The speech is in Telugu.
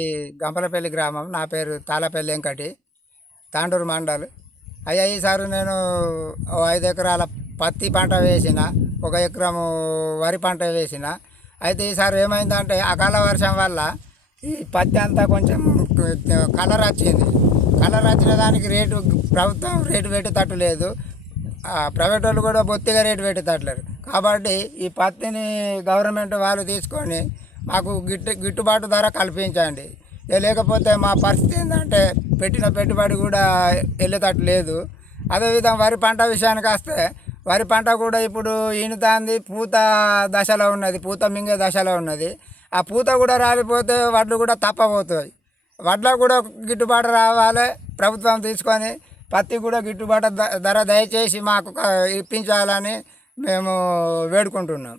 ఈ గంపలపల్లి గ్రామం. నా పేరు తాళపల్లి వెంకటి, తాండూరు మండల్. అయ్యా ఈసారి నేను 5 ఎకరాల పత్తి పంట వేసిన, 1 ఎకరము వరి పంట వేసిన. అయితే ఈసారి ఏమైందంటే అకాల వర్షం వల్ల ఈ పత్తి అంతా కొంచెం కలర్ వచ్చింది. కలర్ వచ్చిన దానికి ప్రభుత్వం రేటు పెట్టేటట్టు లేదు, ప్రైవేట్ వాళ్ళు కూడా బొత్తిగా రేటు పెట్టేటట్లేరు. కాబట్టి ఈ పత్తిని గవర్నమెంట్ వాళ్ళు తీసుకొని మాకు గిట్టుబాటు ధర కల్పించండి. లేకపోతే మా పరిస్థితి ఏంటంటే పెట్టిన పెట్టుబడి కూడా వెళ్ళేటట్టు లేదు. అదేవిధంగా వరి పంట విషయానికి వస్తే, వరి పంట కూడా ఇప్పుడు ఈనుతాంది, పూత దశలో ఉన్నది, పూత మింగే దశలో ఉన్నది. ఆ పూత కూడా రాలిపోతే వడ్లు కూడా తప్పబోతాయి. వడ్లకు కూడా గిట్టుబాటు రావాలి, ప్రభుత్వం తీసుకొని పత్తి కూడా గిట్టుబాటు ధర దయచేసి మాకు ఇప్పించాలని మేము వేడుకుంటున్నాం.